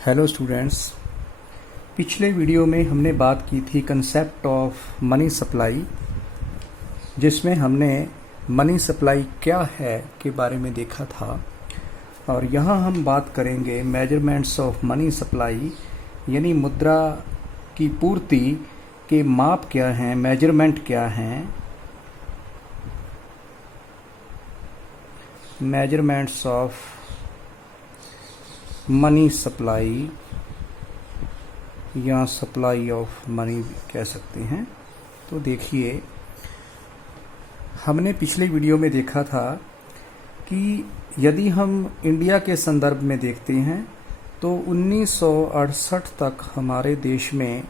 Hello students. पिछले video में हमने बात की थी कंसेप्ट ऑफ मनी सप्लाई, जिसमें हमने मनी सप्लाई क्या है के बारे में देखा था। और यहाँ हम बात करेंगे मेजरमेंट्स ऑफ मनी सप्लाई, यानी मुद्रा की पूर्ति के माप क्या हैं, मेजरमेंट क्या हैं, मेजरमेंट्स ऑफ मनी सप्लाई या सप्लाई ऑफ मनी कह सकते हैं। तो देखिए, हमने पिछले वीडियो में देखा था कि यदि हम इंडिया के संदर्भ में देखते हैं तो 1968 तक हमारे देश में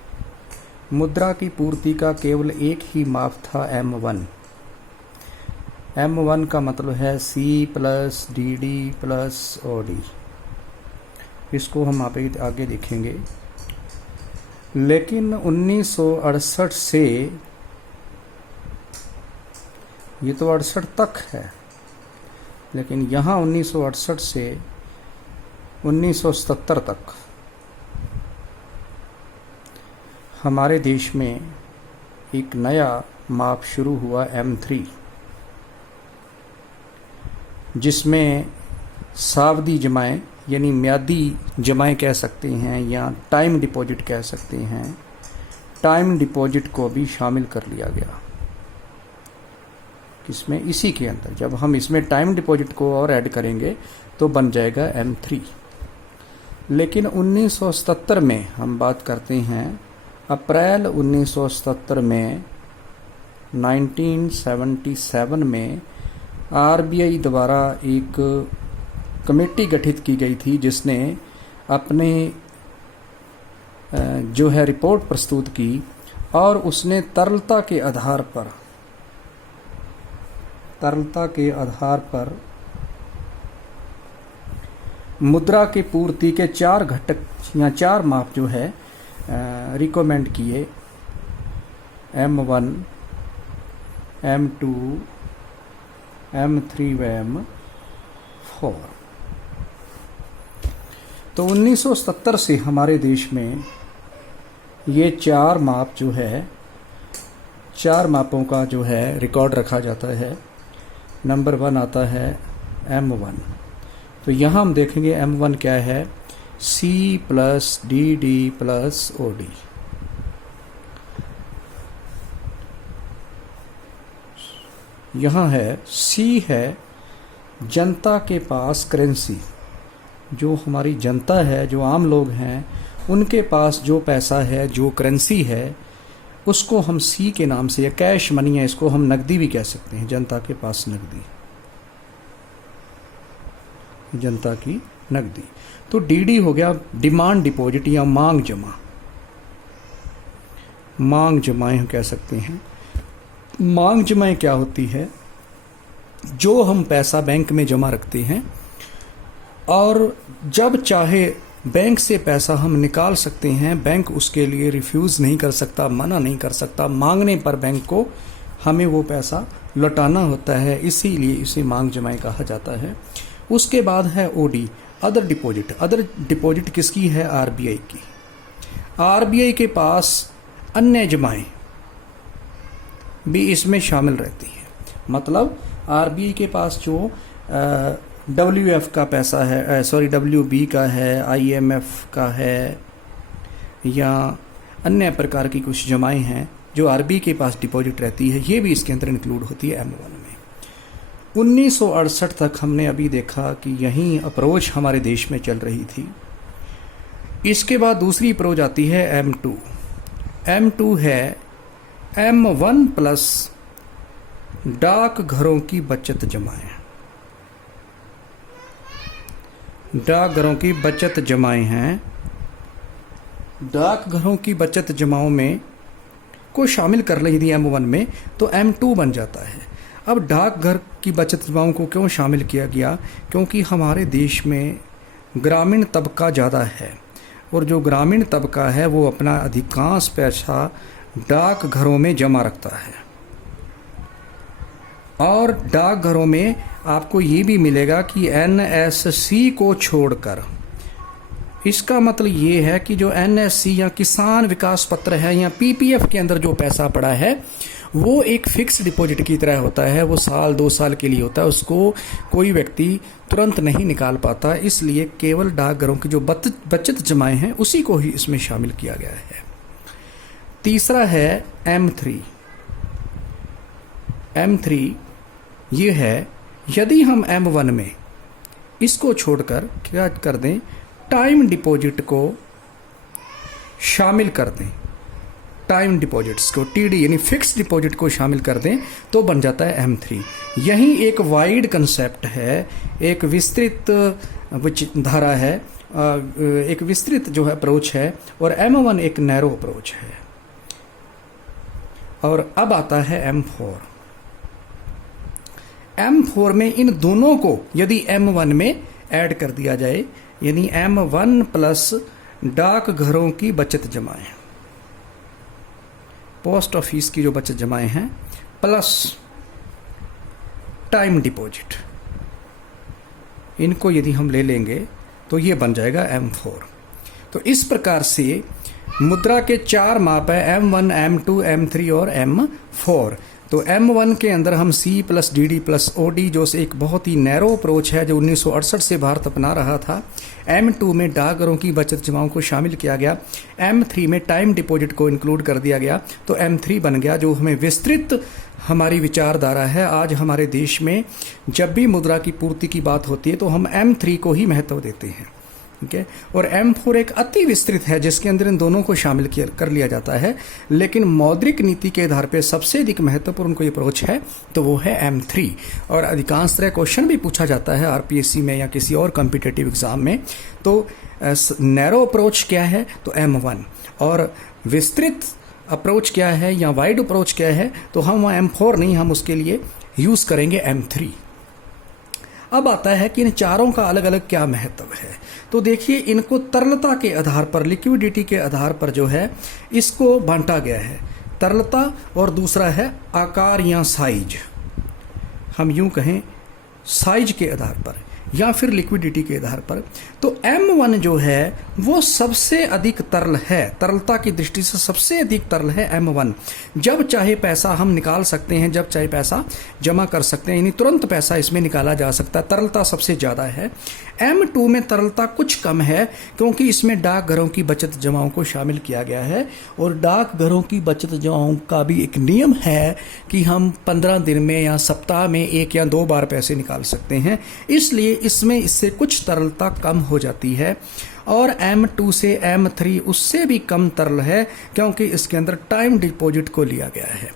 मुद्रा की पूर्ति का केवल एक ही माप था, M1। M1 का मतलब है C plus DD plus OD। इसको हम आगे देखेंगे। लेकिन 1968 से, ये तो 68 तक है, लेकिन यहाँ 1968 से 1977 तक हमारे देश में एक नया माप शुरू हुआ, M3, जिसमें सावधि जमाएं यानी म्यादी जमाएं कह सकते हैं या टाइम डिपॉजिट कह सकते हैं, टाइम डिपॉजिट को भी शामिल कर लिया गया। इसमें इसी के अंदर जब हम इसमें टाइम डिपॉजिट को और ऐड करेंगे तो बन जाएगा M3। लेकिन 1977 में हम बात करते हैं, अप्रैल 1977 में 1977 में RBI द्वारा एक कमेटी गठित की गई थी, जिसने अपने जो है रिपोर्ट प्रस्तुत की और उसने तरलता के आधार पर मुद्रा की पूर्ति के 4 घटक या 4 माप जो है रिकमेंड किए, M1, M2, M3 व M4। तो 1970 से हमारे देश में ये 4 माप जो है, 4 मापों का जो है रिकॉर्ड रखा जाता है। नंबर 1 आता है M1। तो यहाँ हम देखेंगे M1 क्या है, C plus DD plus OD। यहाँ है C है जनता के पास करेंसी, जो हमारी जनता है, जो आम लोग हैं, उनके पास जो पैसा है, जो करेंसी है, उसको हम C के नाम से, या कैश मनी है, इसको हम नकदी भी कह सकते हैं। जनता के पास नकदी, जनता की नकदी। तो DD हो गया डिमांड डिपॉजिट या मांग जमा, मांग जमाएं हम कह सकते हैं। मांग जमाएं क्या होती है, जो हम पैसा बैंक में जमा रखते हैं और जब चाहे बैंक से पैसा हम निकाल सकते हैं। बैंक उसके लिए रिफ्यूज़ नहीं कर सकता, मना नहीं कर सकता। मांगने पर बैंक को हमें वो पैसा लौटाना होता है, इसीलिए इसे मांग जमाएं कहा जाता है। उसके बाद है OD, other deposit. Other deposit किसकी है, RBI की। RBI के पास अन्य जमाएं भी इसमें शामिल रहती है। मतलब RBI के पास जो WF का पैसा है, WB का है, IMF का है, या अन्य प्रकार की कुछ जमाएं हैं जो RBI के पास डिपॉजिट रहती है, ये भी इसके अंदर इंक्लूड होती है M1 में। 1968 तक हमने अभी देखा कि यही अप्रोच हमारे देश में चल रही थी। इसके बाद दूसरी अप्रोच आती है M2। M2 है M1 प्लस डाक घरों की बचत जमाएं। डाकघरों की बचत जमाएं हैं। डाकघरों की बचत जमाओं में को शामिल कर ली थी M1 में, तो M2 बन जाता है। अब डाकघर की बचत जमाओं को क्यों शामिल किया गया, क्योंकि हमारे देश में ग्रामीण तबका ज़्यादा है, और जो ग्रामीण तबका है वो अपना अधिकांश पैसा डाकघरों में जमा रखता है। और डाकघरों में आपको ये भी मिलेगा कि NSC को छोड़कर इसका मतलब ये है कि जो एनएससी या किसान विकास पत्र है या पीपीएफ के अंदर जो पैसा पड़ा है वो एक फिक्स डिपॉजिट की तरह होता है, वो साल 2 साल के लिए होता है, उसको कोई व्यक्ति तुरंत नहीं निकाल पाता, इसलिए केवल डाकघरों की जो बचत जमाएं हैं उसी को ही इसमें शामिल किया गया है। तीसरा है M3। M3 ये है, यदि हम M1 में इसको छोड़कर क्या कर दें, टाइम डिपॉजिट को शामिल कर दें, टाइम डिपॉजिट्स को टीडी यानी फिक्स डिपॉजिट को शामिल कर दें तो बन जाता है M3। यही एक वाइड कंसेप्ट है, एक विस्तृत विचारधारा है, एक विस्तृत जो है अप्रोच है, और M1 एक नैरो अप्रोच है। और अब आता है M4। M4 में इन दोनों को यदि M1 में ऐड कर दिया जाए, यानी M1 प्लस डाकघरों की बचत जमाएं, पोस्ट ऑफिस की जो बचत जमाएं हैं, प्लस टाइम डिपॉजिट, इनको यदि हम ले लेंगे तो ये बन जाएगा M4। तो इस प्रकार से मुद्रा के 4 माप है, M1, M2, M3 और M4। तो M1 के अंदर हम C plus DD plus OD, जो एक बहुत ही नैरो अप्रोच है जो 1968 से भारत अपना रहा था। M2 में डाकघरों की बचत जमाओं को शामिल किया गया। M3 में टाइम डिपॉजिट को इंक्लूड कर दिया गया, तो M3 बन गया, जो हमें विस्तृत हमारी विचारधारा है। आज हमारे देश में जब भी मुद्रा की पूर्ति की बात होती है तो हम M3 को ही महत्व देते हैं, ठीक है। और M4 एक अति विस्तृत है जिसके अंदर इन दोनों को शामिल कर लिया जाता है, लेकिन मौद्रिक नीति के आधार पर सबसे अधिक महत्वपूर्ण कोई अप्रोच है तो वो है M3। और अधिकांश तरह क्वेश्चन भी पूछा जाता है RPSC में या किसी और कॉम्पिटिटिव एग्जाम में। तो नैरो अप्रोच क्या है तो M1, और विस्तृत अप्रोच क्या है या वाइड अप्रोच क्या है तो हम M4 नहीं, हम उसके लिए यूज करेंगे M3। अब आता है कि इन चारों का अलग अलग क्या महत्व है। तो देखिए, इनको तरलता के आधार पर, लिक्विडिटी के आधार पर जो है इसको बांटा गया है, तरलता, और दूसरा है आकार या साइज, हम यूं कहें साइज के आधार पर या फिर लिक्विडिटी के आधार पर। तो M1 जो है वो सबसे अधिक तरल है, तरलता की दृष्टि से सबसे अधिक तरल है M1। जब चाहे पैसा हम निकाल सकते हैं, जब चाहे पैसा जमा कर सकते हैं, यानी तुरंत पैसा इसमें निकाला जा सकता है, तरलता सबसे ज़्यादा है। M2 में तरलता कुछ कम है क्योंकि इसमें डाकघरों की बचत जमाओं को शामिल किया गया है, और डाकघरों की बचत जमाओं का भी एक नियम है कि हम 15 दिन में या सप्ताह में 1 या 2 बार पैसे निकाल सकते हैं, इसलिए इसमें इससे कुछ तरलता कम हो जाती है। और M2 से M3 उससे भी कम तरल है क्योंकि इसके अंदर टाइम डिपॉजिट को लिया गया है।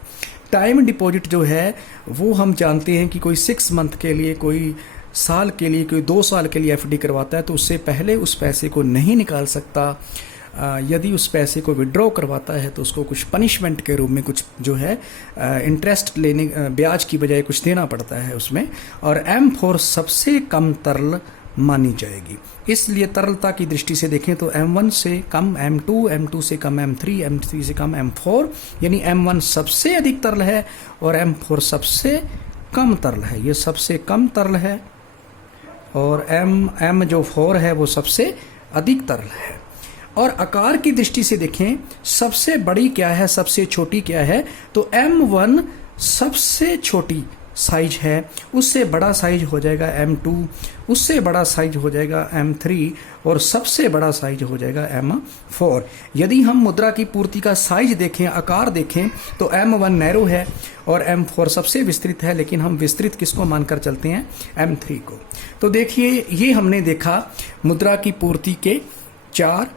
टाइम डिपॉजिट जो है वो हम जानते हैं कि कोई 6 मंथ के लिए, कोई साल के लिए, कोई 2 साल के लिए FD करवाता है तो उससे पहले उस पैसे को नहीं निकाल सकता। यदि उस पैसे को विड्रॉ करवाता है तो उसको कुछ पनिशमेंट के रूप में कुछ जो है इंटरेस्ट लेने, ब्याज की बजाय कुछ देना पड़ता है उसमें। और M4 सबसे कम तरल मानी जाएगी, इसलिए तरलता की दृष्टि से देखें तो M1 से कम M2, M2 से कम M3, M3 से कम M4, यानी M1 सबसे अधिक तरल है और M4 सबसे कम तरल है, ये सबसे कम तरल है, और M जो 4 है वो सबसे अधिक तरल है। और आकार की दृष्टि से देखें, सबसे बड़ी क्या है, सबसे छोटी क्या है, तो M1 सबसे छोटी साइज है, उससे बड़ा साइज हो जाएगा M2, उससे बड़ा साइज हो जाएगा M3, और सबसे बड़ा साइज हो जाएगा M4। यदि हम मुद्रा की पूर्ति का साइज देखें, आकार देखें, तो M1 नैरो है और M4 सबसे विस्तृत है, लेकिन हम विस्तृत किसको मानकर चलते हैं, M3 को। तो देखिए, ये हमने देखा मुद्रा की पूर्ति के 4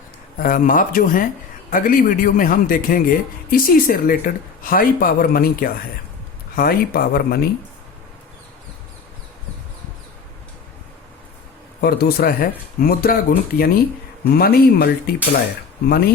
माप जो हैं। अगली वीडियो में हम देखेंगे इसी से रिलेटेड हाई पावर मनी क्या है, हाई पावर मनी, और दूसरा है मुद्रा गुणक यानी मनी मल्टीप्लायर, मनी